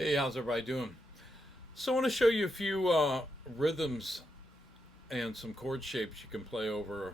Hey, how's everybody doing? So I want to show you a few rhythms and some chord shapes you can play over,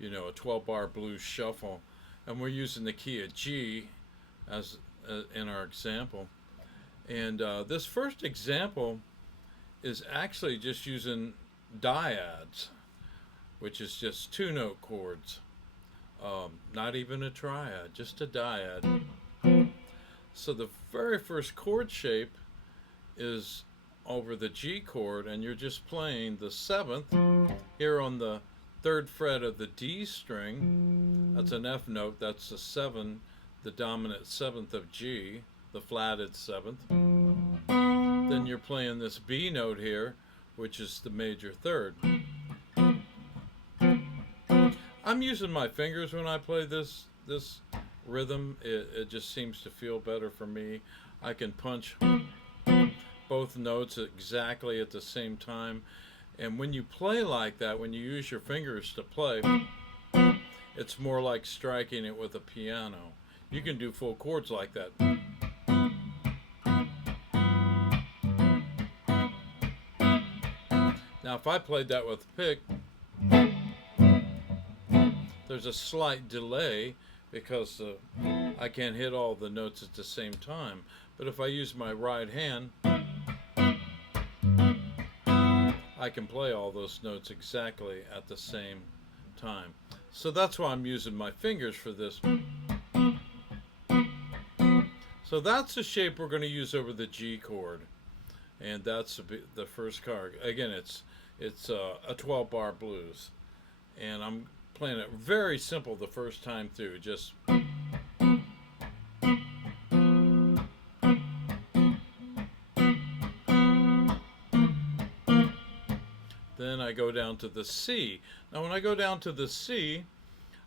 a 12 bar blues shuffle. And we're using the key of G as in our example. And this first example is actually just using dyads, which is just two note chords. Not even a triad, just a dyad. So the very first chord shape is over the G chord, and you're just playing the seventh here on the third fret of the D string. That's an F note. That's the seven, the dominant seventh of G, the flatted seventh. Then you're playing this B note here, which is the major third. I'm using my fingers when I play this rhythm. It just seems to feel better for me. I can punch both notes exactly at the same time. And when you play like that, when you use your fingers to play, it's more like striking it with a piano. You can do full chords like that. Now if I played that with a pick, there's a slight delay because I can't hit all the notes at the same time. But if I use my right hand, I can play all those notes exactly at the same time. So that's why I'm using my fingers for this. So that's the shape we're going to use over the G chord. And that's the first chord. Again, it's a 12 bar blues. And I'm playing it very simple the first time through. Just then I go down to the C. Now when I go down to the C,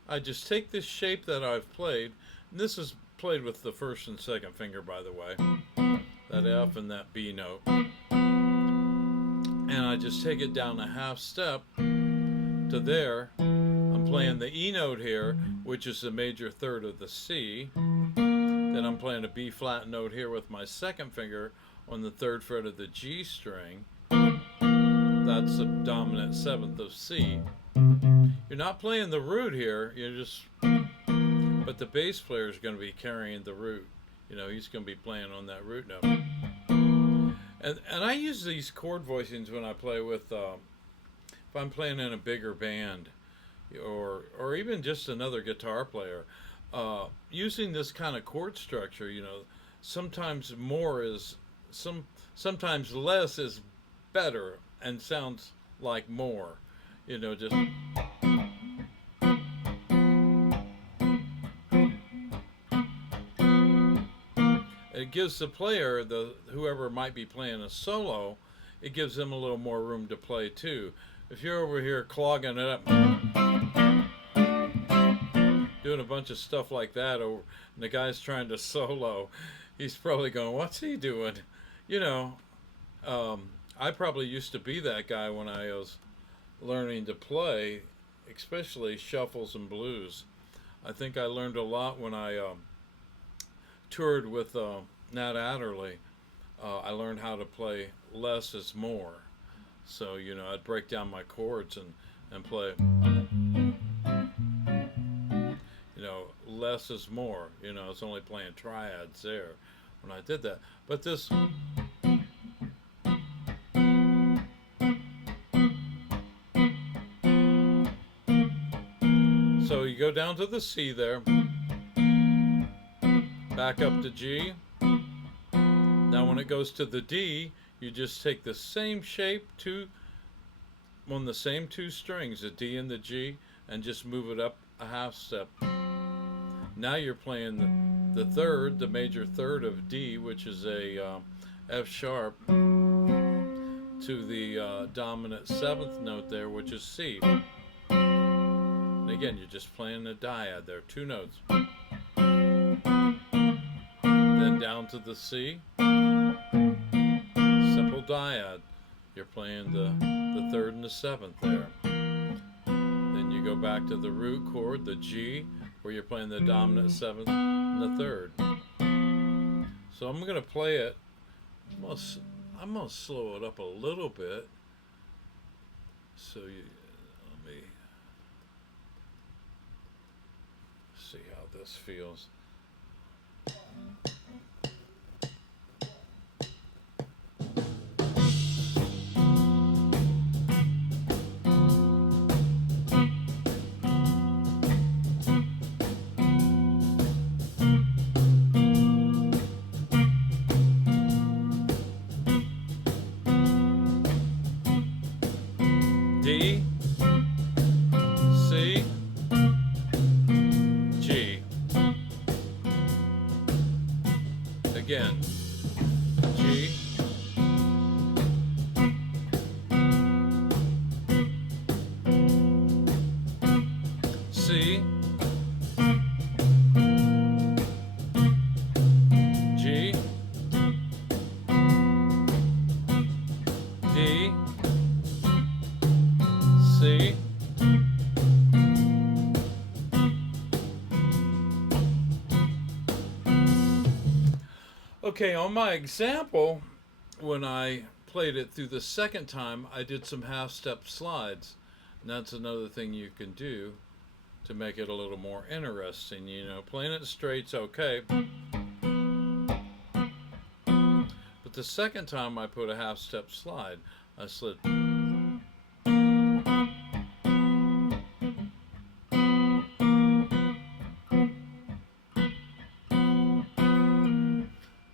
I just take this shape that I've played, and this is played with the first and second finger, by the way, that F and that B note, and I just take it down a half step to there. I'm playing the E note here, which is the major third of the C. Then I'm playing a B flat note here with my second finger on the third fret of the G string. That's the dominant seventh of C. You're not playing the root here, but the bass player is going to be carrying the root. He's going to be playing on that root note. And I use these chord voicings when I play with, if I'm playing in a bigger band, or even just another guitar player. Using this kind of chord structure, sometimes more is, sometimes less is better and sounds like more, just it gives the player, whoever might be playing a solo, it gives them a little more room to play too. If you're over here clogging it up, doing a bunch of stuff like that, and the guy's trying to solo, he's probably going, what's he doing? I probably used to be that guy when I was learning to play, especially shuffles and blues. I think I learned a lot when I toured with Nat Adderley. I learned how to play less is more. So, I'd break down my chords and play, less is more. I was only playing triads there when I did that. But this, so you go down to the C there, back up to G. Now when it goes to the D, you just take the same shape on the same two strings, the D and the G, and just move it up a half step. Now you're playing the third, the major third of D, which is a F sharp, to the dominant seventh note there, which is C. And again, you're just playing a dyad there, two notes. Then down to the C, simple dyad. You're playing the third and the seventh there. Then you go back to the root chord, the G, where you're playing the dominant seventh and the third. So I'm going to play it I'm gonna slow it up a little bit. So let me see how this feels. D, C, G. Again, G, C, G, D, C, okay, on my example, when I played it through the second time, I did some half-step slides. And that's another thing you can do to make it a little more interesting. You know, playing it straight's okay. But the second time I put a half-step slide, I slid.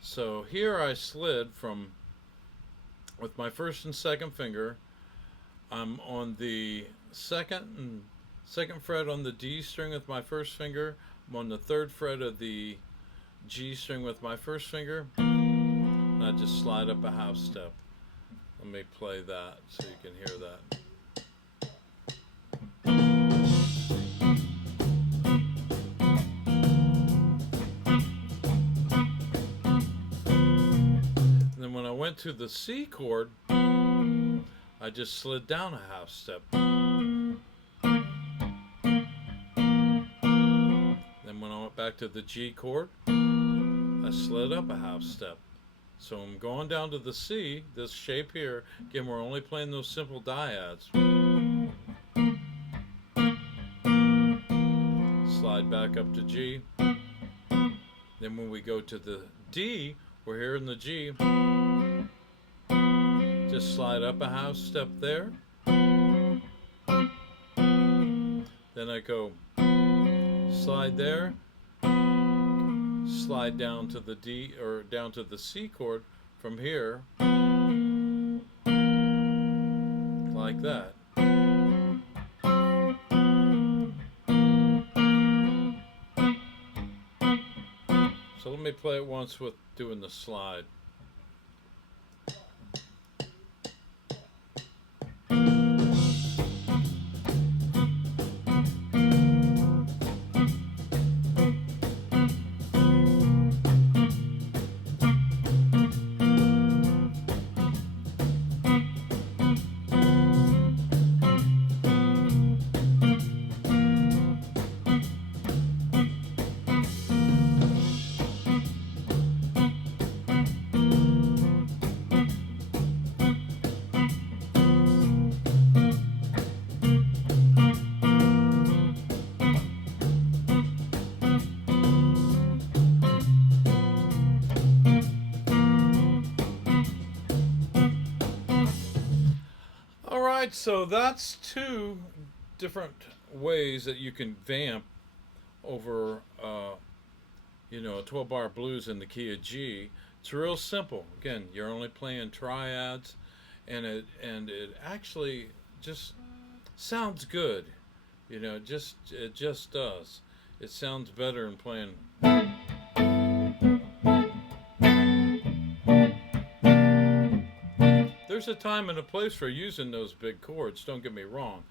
So here I slid from, with my first and second finger, I'm on the second fret on the D string with my first finger. I'm on the third fret of the G string with my first finger. And I just slide up a half step. Let me play that so you can hear that. Then when I went to the C chord, I just slid down a half step. Then when I went back to the G chord, I slid up a half step. So I'm going down to the C, this shape here. Again, we're only playing those simple dyads. Slide back up to G. Then when we go to the D, we're here in the G. Just slide up a half step there. Then I go slide there, slide down to the D or down to the C chord from here, like that. So let me play it once with doing the slide. Alright, so that's two different ways that you can vamp over, a 12-bar blues in the key of G. It's real simple. Again, you're only playing triads, and it actually just sounds good. It just does. It sounds better than playing. There's a time and a place for using those big chords, don't get me wrong.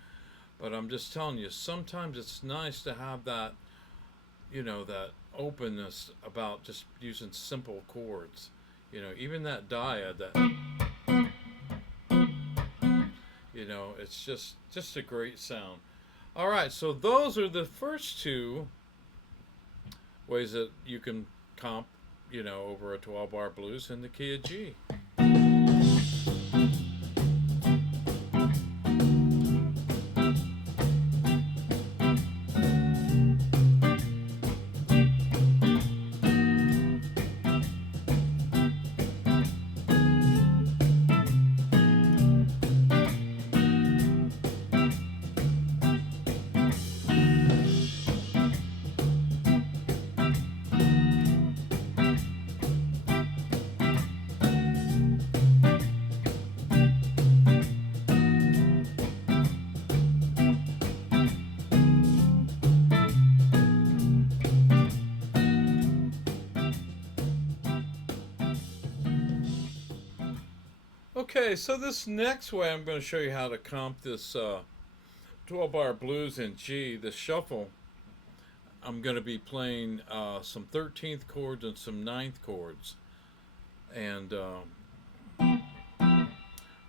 But I'm just telling you, sometimes it's nice to have that, that openness about just using simple chords. Even that dyad, it's just a great sound. All right, so those are the first two ways that you can comp, over a 12-bar blues in the key of G. Okay, so this next way I'm going to show you how to comp this 12-bar blues in G, the shuffle. I'm going to be playing some 13th chords and some 9th chords. And I'm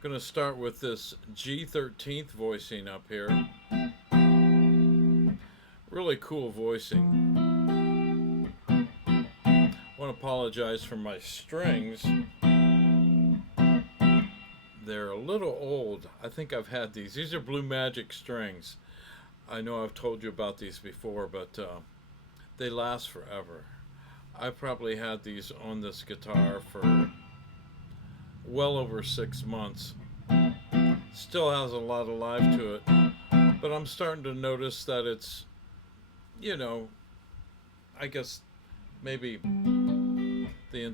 going to start with this G 13th voicing up here. Really cool voicing. I want to apologize for my strings. They're a little old. I think I've had these. These are Blue Magic strings. I know I've told you about these before, but they last forever. I probably had these on this guitar for well over 6 months. Still has a lot of life to it, but I'm starting to notice that it's, I guess maybe the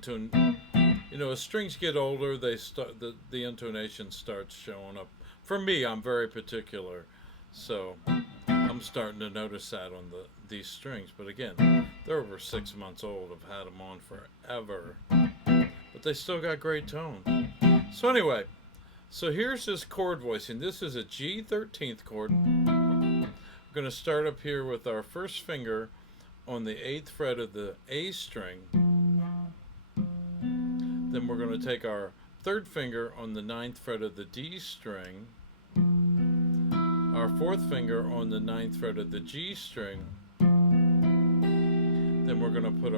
as strings get older, they start the intonation starts showing up. For me, I'm very particular, so I'm starting to notice that on these strings. But again, they're over 6 months old. I've had them on forever, but they still got great tone. So anyway, so here's this chord voicing. This is a G 13th chord. We're going to start up here with our first finger on the 8th fret of the A string. Then we're going to take our third finger on the 9th fret of the D string, our fourth finger on the 9th fret of the G string. Then we're going to put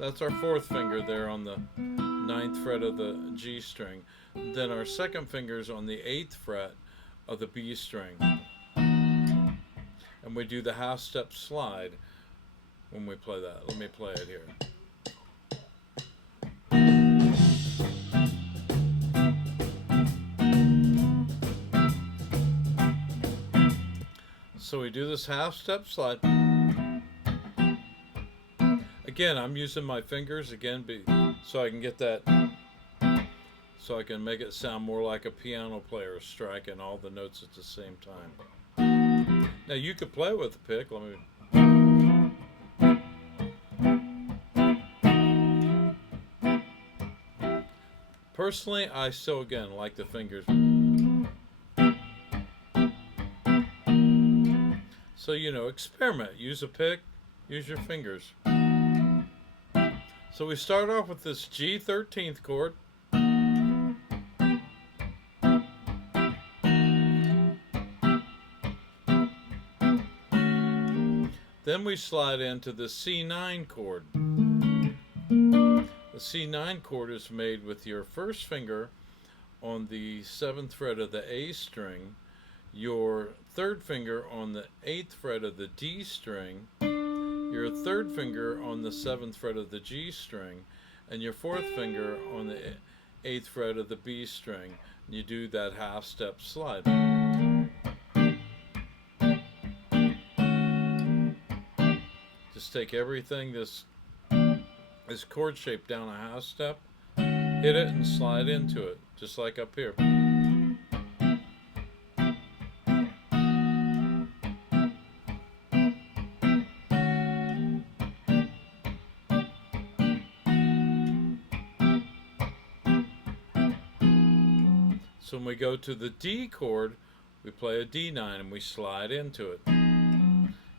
that's our fourth finger there on the 9th fret of the G string. Then our second finger's on the 8th fret of the B string. And we do the half step slide when we play that. Let me play it here. So we do this half step slide. Again, I'm using my fingers again so I can get that, so I can make it sound more like a piano player striking all the notes at the same time. Now you could play with the pick. Let me. Personally, I still, again, like the fingers. So, experiment. Use a pick, use your fingers. So we start off with this G 13th chord. Then we slide into the C9 chord. The C9 chord is made with your first finger on the 7th fret of the A string, your third finger on the 8th fret of the D string, your third finger on the 7th fret of the G string, and your fourth finger on the 8th fret of the B string. And you do that half step slide. Just take everything, this chord shape down a half step, hit it and slide into it, just like up here. So when we go to the D chord, we play a D9 and we slide into it.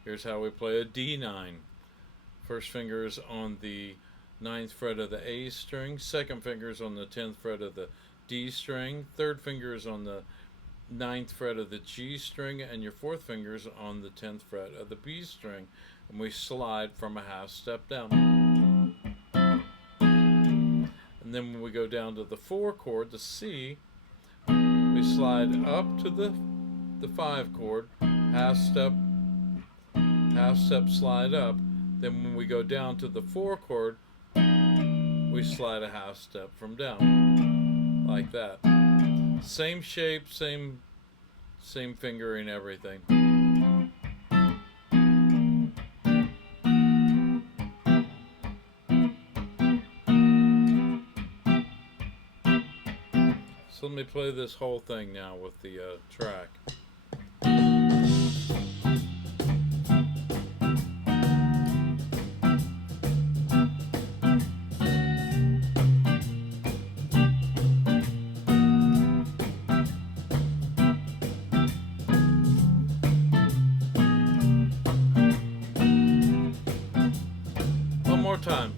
Here's how we play a D9. First finger is on the 9th fret of the A string, second finger is on the 10th fret of the D string, third finger is on the 9th fret of the G string, and your fourth finger is on the 10th fret of the B string. and we slide from a half step down. And then when we go down to the 4 chord, the C, we slide up to the 5 chord, half step, slide up. Then when we go down to the 4 chord, we slide a half step from down, like that. Same shape, same fingering, everything. So let me play this whole thing now with the track. One more time.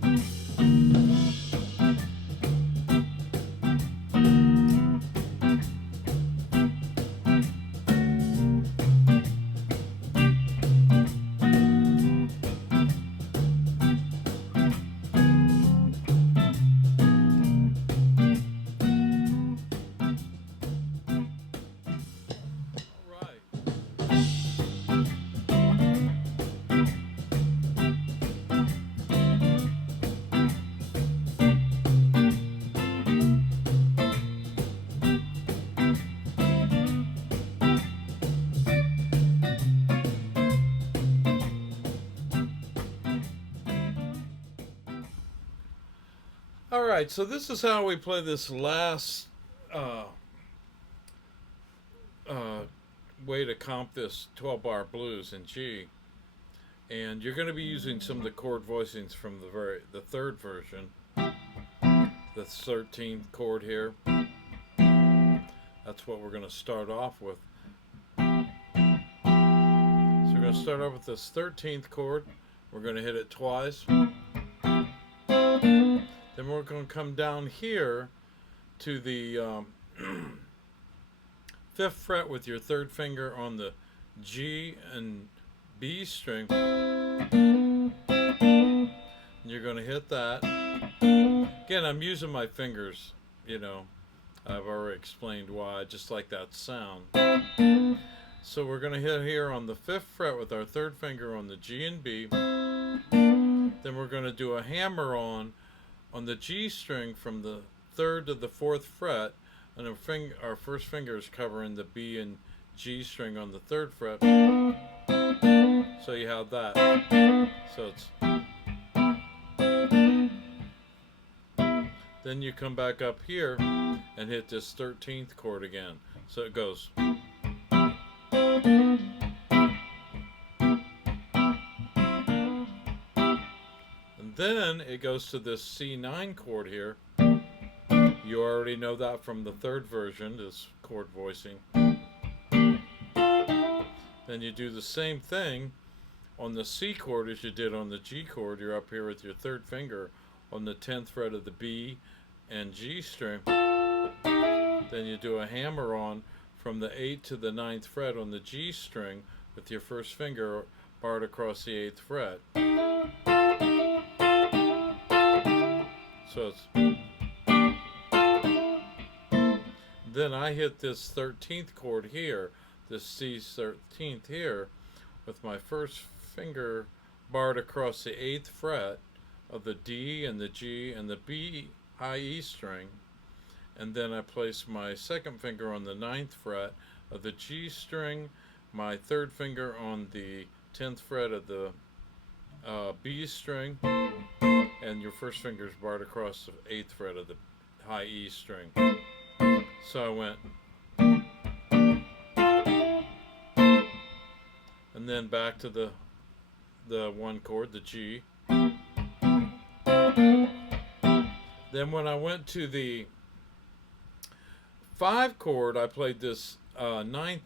Alright, so this is how we play this last way to comp this 12-bar blues in G. And you're going to be using some of the chord voicings from the third version. The 13th chord here. That's what we're going to start off with. So we're going to start off with this 13th chord. We're going to hit it twice. Then we're going to come down here to the 5th fret with your 3rd finger on the G and B string. And you're going to hit that. Again, I'm using my fingers, you know. I've already explained why. I just like that sound. So we're going to hit here on the 5th fret with our 3rd finger on the G and B. Then we're going to do a hammer on the G string from the 3rd to the 4th fret, and our first finger is covering the B and G string on the 3rd fret. So you have that. So it's. Then you come back up here and hit this 13th chord again. So it goes. Then it goes to this C9 chord here. You already know that from the 3rd version, this chord voicing. Then you do the same thing on the C chord as you did on the G chord. You're up here with your 3rd finger on the 10th fret of the B and G string. Then you do a hammer on from the 8th to the 9th fret on the G string with your first finger barred across the 8th fret. So it's. Then I hit this 13th chord here, this C 13th here, with my first finger barred across the 8th fret of the D and the G and the B high E string. And then I place my 2nd finger on the 9th fret of the G string, my 3rd finger on the 10th fret of the B string, and your first finger is barred across the 8th fret of the high E string. So I went, and then back to the 1 chord, the G. Then when I went to the 5 chord, I played this 9th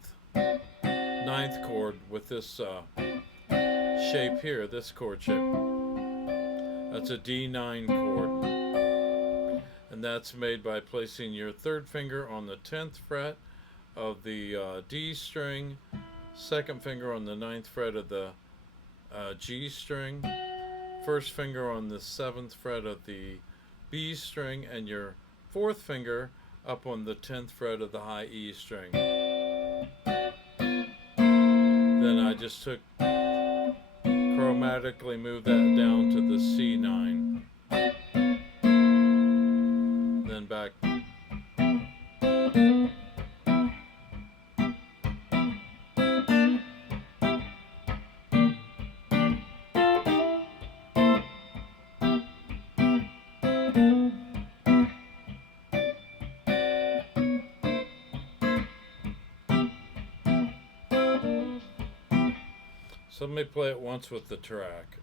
chord with this shape here, this chord shape. That's a D9 chord. And that's made by placing your 3rd finger on the 10th fret of the D string, 2nd finger on the 9th fret of the G string, first finger on the 7th fret of the B string, and your 4th finger up on the 10th fret of the high E string. Then I just chromatically moved that down to the C9. Then back. So let me play it once with the track.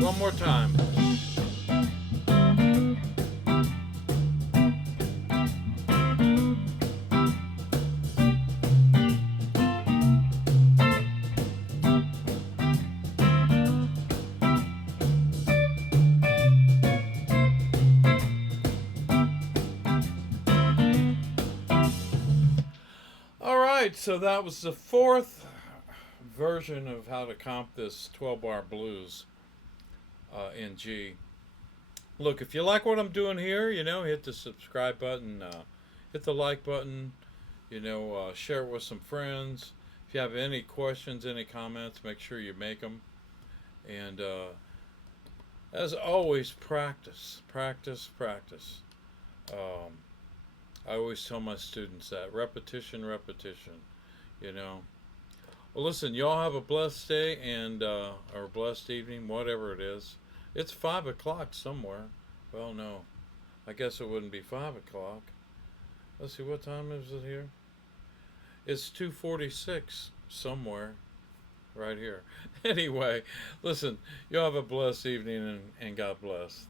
One more time. All right, so that was the 4th version of how to comp this 12-bar blues in G. Look, if you like what I'm doing here, hit the subscribe button, hit the like button, share it with some friends. If you have any questions, any comments, make sure you make them. And as always, practice, practice, practice. I always tell my students that repetition, repetition. Well, listen, y'all have a blessed day and or blessed evening, whatever it is. It's 5 o'clock somewhere. Well, no, I guess it wouldn't be 5 o'clock. Let's see, what time is it here? It's 2:46 somewhere, right here. Anyway, listen, y'all have a blessed evening and God bless.